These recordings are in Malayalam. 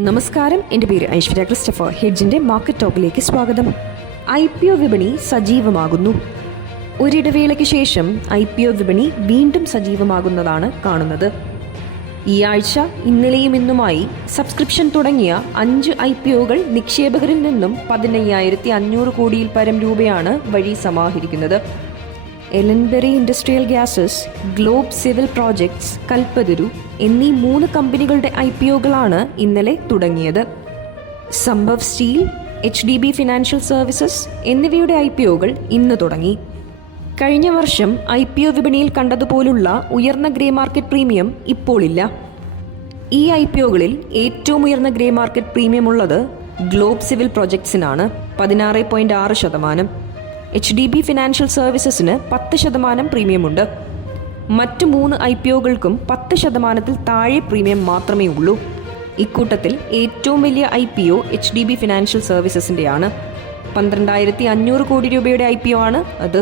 നമസ്കാരം. എന്റെ പേര് ഐശ്വര്യ ക്രിസ്റ്റഫർ. ഹെഡ്ജിന്റെ മാർക്കറ്റ് ടോക്കിലേക്ക് സ്വാഗതം. ഐ പി ഒ വിപണി സജീവമാകുന്നു. ഒരിടവേളയ്ക്ക് ശേഷം ഐ പി ഒ വിപണി വീണ്ടും സജീവമാകുന്നതാണ് കാണുന്നത്. ഈ ആഴ്ച ഇന്നലെയും ഇന്നുമായി സബ്സ്ക്രിപ്ഷൻ തുടങ്ങിയ അഞ്ച് ഐ പി ഒകൾ നിക്ഷേപകരിൽ നിന്നും പതിനയ്യായിരത്തി അഞ്ഞൂറ് കോടിയിൽ പരം രൂപയാണ് വഴി സമാഹരിക്കുന്നത്. Ellenbarrie Industrial Gases Globe Civil Projects Kalpataru എന്നീ മൂന്ന് കമ്പനികളുടെ ഐ പി ഒകളാണ് ഇന്നലെ തുടങ്ങിയത്. Sambhav Steel H D B Financial Services എന്നിവയുടെ ഐ പി ഒകൾ ഇന്ന് തുടങ്ങി. കഴിഞ്ഞ വർഷം ഐ പി ഒ വിപണിയിൽ കണ്ടതുപോലുള്ള ഉയർന്ന ഗ്രേ മാർക്കറ്റ് പ്രീമിയം ഇപ്പോൾ ഇല്ല. ഈ ഐ പി ഒകളിൽ ഏറ്റവും ഉയർന്ന ഗ്രേ മാർക്കറ്റ് പ്രീമിയം ഉള്ളത് ഗ്ലോബ് സിവിൽ പ്രൊജക്ട്സിനാണ് പതിനാറ് പോയിന്റ് ആറ് ശതമാനം. എച്ച് ഡി ബി ഫിനാൻഷ്യൽ സർവീസസിന് പത്ത് ശതമാനം പ്രീമിയമുണ്ട്. മറ്റ് മൂന്ന് ഐ പി ഒകൾക്കും പത്ത് ശതമാനത്തിൽ താഴെ പ്രീമിയം മാത്രമേ ഉള്ളൂ. ഇക്കൂട്ടത്തിൽ ഏറ്റവും വലിയ I P O H D B Financial സർവീസസിന്റെയാണ് പന്ത്രണ്ടായിരത്തി അഞ്ഞൂറ് കോടി രൂപയുടെ ഐ പി ഒ ആണ് അത്.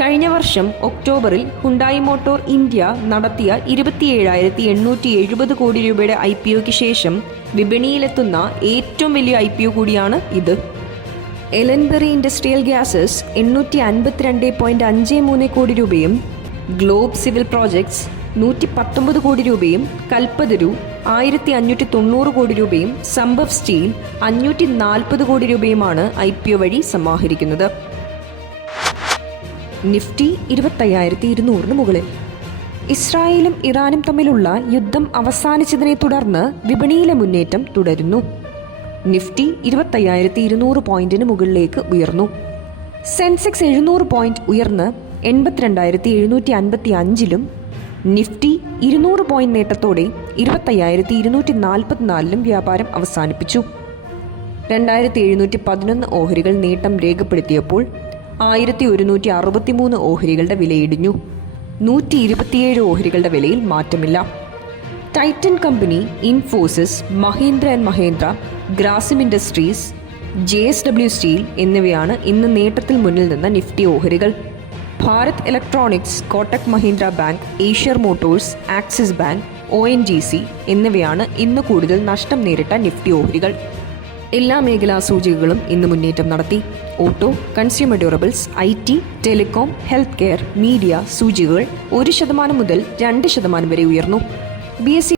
കഴിഞ്ഞ വർഷം ഒക്ടോബറിൽ ഹുണ്ടായി മോട്ടോർ ഇന്ത്യ നടത്തിയ ഇരുപത്തിയേഴായിരത്തി എണ്ണൂറ്റി എഴുപത് കോടി രൂപയുടെ ഐ പി ഒക്ക് ശേഷം വിപണിയിലെത്തുന്ന ഏറ്റവും വലിയ ഐ പി ഒ കൂടിയാണ് ഇത്. എലൻബെറി ഇൻഡസ്ട്രിയൽ ഗ്യാസസ് എണ്ണൂറ്റി അൻപത്തിരണ്ട് പോയിന്റ് അഞ്ച് മൂന്ന് കോടി രൂപയും ഗ്ലോബ് സിവിൽ പ്രോജക്ട്സ് നൂറ്റി പത്തൊമ്പത് കോടി രൂപയും കൽപ്പതരു ആയിരത്തി അഞ്ഞൂറ്റി തൊണ്ണൂറ് കോടി രൂപയും സംഭവ് സ്റ്റീൽ അഞ്ഞൂറ്റി നാൽപ്പത് കോടി രൂപയുമാണ് ഐ പി ഒ വഴി സമാഹരിക്കുന്നത്. നിഫ്റ്റി ഇരുപത്തയ്യായിരത്തി ഇരുന്നൂറിന് മുകളിൽ. ഇസ്രായേലും ഇറാനും തമ്മിലുള്ള യുദ്ധം അവസാനിച്ചതിനെ തുടർന്ന് വിപണിയിലെ മുന്നേറ്റം തുടരുന്നു. നിഫ്റ്റി ഇരുപത്തയ്യായിരത്തി ഇരുന്നൂറ് പോയിന്റിന് മുകളിലേക്ക് ഉയർന്നു. സെൻസെക്സ് എഴുന്നൂറ് പോയിന്റ് ഉയർന്ന് എൺപത്തിരണ്ടായിരത്തി എഴുന്നൂറ്റി അൻപത്തി അഞ്ചിലും നിഫ്റ്റി ഇരുന്നൂറ് പോയിന്റ് നേട്ടത്തോടെ ഇരുപത്തയ്യായിരത്തി ഇരുന്നൂറ്റി നാൽപ്പത്തിനാലിലും വ്യാപാരം അവസാനിപ്പിച്ചു. രണ്ടായിരത്തി എഴുന്നൂറ്റി പതിനൊന്ന് ഓഹരികൾ നേട്ടം രേഖപ്പെടുത്തിയപ്പോൾ ആയിരത്തി ഒരുന്നൂറ്റി അറുപത്തിമൂന്ന് ഓഹരികളുടെ വിലയിടിഞ്ഞു. നൂറ്റി ഇരുപത്തിയേഴ് ഓഹരികളുടെ വിലയിൽ മാറ്റമില്ല. Titan company Infosys Mahindra and Mahendra Grasim Industries J S W Steel എന്നിവയാണ് ഇന്ന് നേട്ടത്തിൽ മുന്നിൽ നിന്ന നിഫ്റ്റി ഓഹരികൾ. Bharat Electronics Kotak Mahindra Bank Eicher Motors Axis Bank O N G C എന്നിവയാണ് ഇന്ന് കൂടുതൽ നഷ്ടം നേരിട്ട നിഫ്റ്റി ഓഹരികൾ. എല്ലാ മേഖലാ സൂചികകളും ഇന്ന് മുന്നേറ്റം നടത്തി. Auto consumer durables I T telecom healthcare media സൂചികകൾ ഒരു ശതമാനം മുതൽ രണ്ട് ശതമാനം വരെ ഉയർന്നു. B S